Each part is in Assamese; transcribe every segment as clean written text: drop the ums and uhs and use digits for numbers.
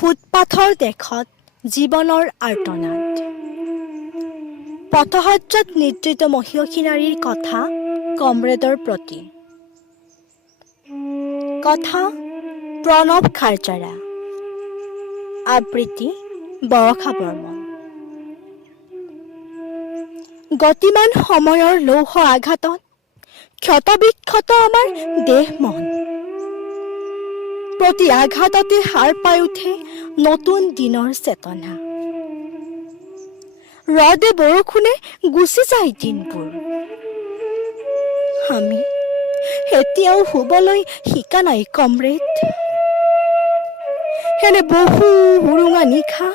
ফুটপাথৰ দেশত জীৱনৰ আৰ্তনাদ। পথসজ্জাত নিদ্ৰিত মহিয়সী নাৰীৰ কথা কমৰেডৰ প্ৰতি। কথা প্ৰণৱ খাৰজাৰা, আবৃত্তি বৰষা বৰ্মন। গতিমান সময়ৰ লৌহ আঘাতত ক্ষতবিক্ষত আমাৰ দেহ মন। প্ৰতি আঘাততে সাৰ পাই উঠে নতুন দিনৰ চেতনা। ৰদে বৰষুণে গুচি যায় দিনবোৰ। আমি এতিয়াও শুবলৈ শিকা নাই কমৰেড। এনে বহু উৰুঙা নিশা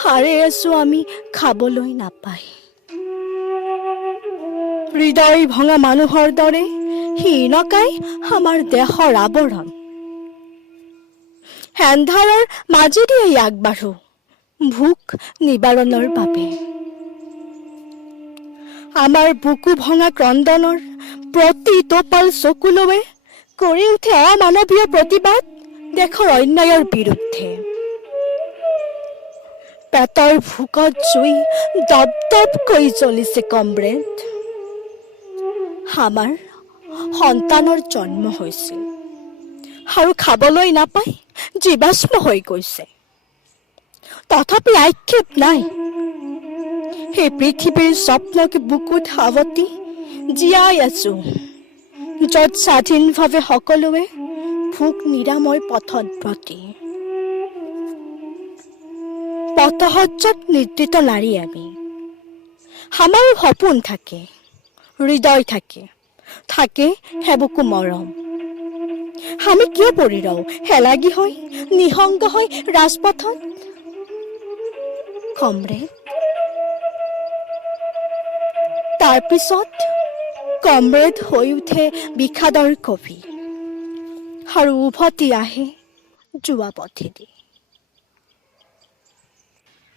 সাৰে আছো আমি খাবলৈ নাপাই। হৃদয় ভঙা মানুহৰ দৰে হীনকাই আমাৰ দেহৰ আৱৰণ। এন্ধাৰৰ মাজেদিয়ে আগবাঢ়ো ভোক নিবাৰণৰ বাবে। আমাৰ বুকু ভঙা ক্ৰন্দনৰ প্ৰতি টোপাল চকুলোৱে কৰি উঠে অমানৱীয় প্ৰতিবাদ দেশৰ অন্যায়ৰ বিৰুদ্ধে। পেটৰ ভোকত জুই দপদপকৈ জ্বলিছে কমৰেড। আমাৰ সন্তানৰ জন্ম হৈছিল আৰু খাবলৈ নাপাই জীৱাশ্ম হৈ গৈছে। তথাপি আক্ষেপ নাই, সেই পৃথিৱীৰ স্বপ্নকে বুকুত সাৱটি জীয়াই আছো, য'ত স্বাধীনভাৱে সকলোৱে ভোক নিৰাময় পথত ব্ৰতী। পথসজ্জাত নিদ্ৰিত নাৰী আমি। আমাৰো সপোন থাকে, হৃদয় থাকে, থাকে হেবুকু মৰম। আমি কিয় পৰি ৰওঁ হেলাগি হৈ, নিঃসংগ হৈ ৰাজপথত? কমৰেড, তাৰপিছত কমৰেড হৈ উঠে বিষাদৰ কবি আৰু উভতি আহে যোৱা পথেদি।